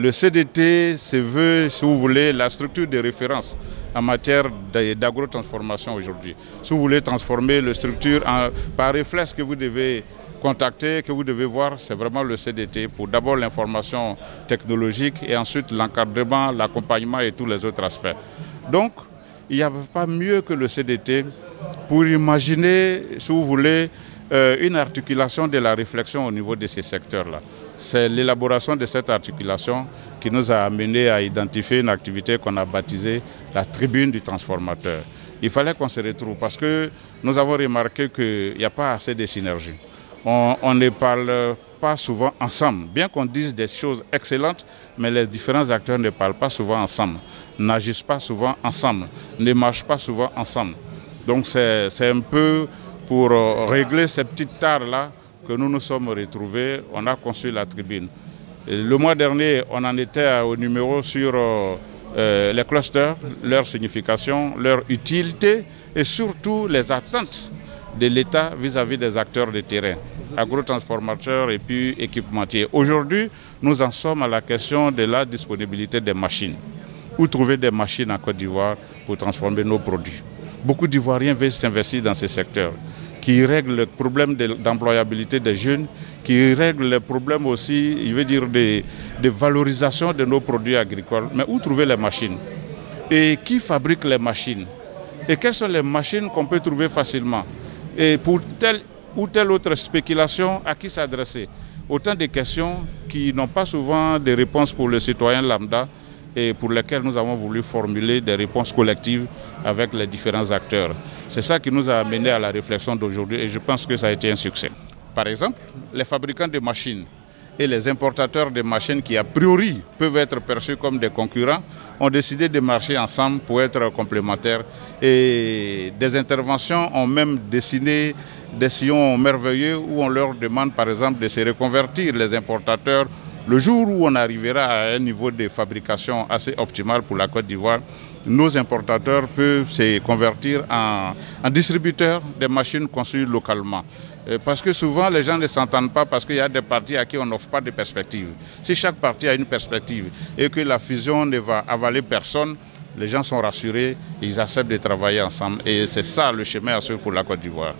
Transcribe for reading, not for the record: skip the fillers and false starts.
Le CDT se veut, si vous voulez, la structure de référence en matière d'agrotransformation aujourd'hui. Si vous voulez transformer la structure par réflexe que vous devez contacter, que vous devez voir, c'est vraiment le CDT pour d'abord l'information technologique et ensuite l'encadrement, l'accompagnement et tous les autres aspects. Donc, il n'y a pas mieux que le CDT pour imaginer, si vous voulez, une articulation de la réflexion au niveau de ces secteurs-là. C'est l'élaboration de cette articulation qui nous a amené à identifier une activité qu'on a baptisée la tribune du transformateur. Il fallait qu'on se retrouve parce que nous avons remarqué qu'il n'y a pas assez de synergie. On ne parle pas souvent ensemble, bien qu'on dise des choses excellentes, mais les différents acteurs ne parlent pas souvent ensemble, n'agissent pas souvent ensemble, ne marchent pas souvent ensemble. Donc c'est un peu pour régler ces petites tares-là que nous nous sommes retrouvés, on a conçu la tribune. Et le mois dernier, on en était au numéro sur les clusters, leur signification, leur utilité et surtout les attentes de l'État vis-à-vis des acteurs de terrain, agrotransformateurs et puis équipementiers. Aujourd'hui, nous en sommes à la question de la disponibilité des machines. Où trouver des machines en Côte d'Ivoire pour transformer nos produits? Beaucoup d'Ivoiriens veulent s'investir dans ces secteurs, qui règlent le problème d'employabilité des jeunes, qui règlent le problème aussi, je veux dire, de valorisation de nos produits agricoles. Mais où trouver les machines? Et qui fabrique les machines? Et quelles sont les machines qu'on peut trouver facilement? Et pour telle ou telle autre spéculation, à qui s'adresser? Autant de questions qui n'ont pas souvent de réponses pour le citoyen lambda et pour lesquelles nous avons voulu formuler des réponses collectives avec les différents acteurs. C'est ça qui nous a amené à la réflexion d'aujourd'hui et je pense que ça a été un succès. Par exemple, les fabricants de machines et les importateurs de machines qui a priori peuvent être perçus comme des concurrents ont décidé de marcher ensemble pour être complémentaires et des interventions ont même dessiné des sillons merveilleux où on leur demande par exemple de se reconvertir, les importateurs. Le jour où on arrivera à un niveau de fabrication assez optimal pour la Côte d'Ivoire, nos importateurs peuvent se convertir en distributeurs des machines conçues localement. Parce que souvent, les gens ne s'entendent pas parce qu'il y a des parties à qui on n'offre pas de perspective. Si chaque partie a une perspective et que la fusion ne va avaler personne, les gens sont rassurés, ils acceptent de travailler ensemble. Et c'est ça le chemin à suivre pour la Côte d'Ivoire.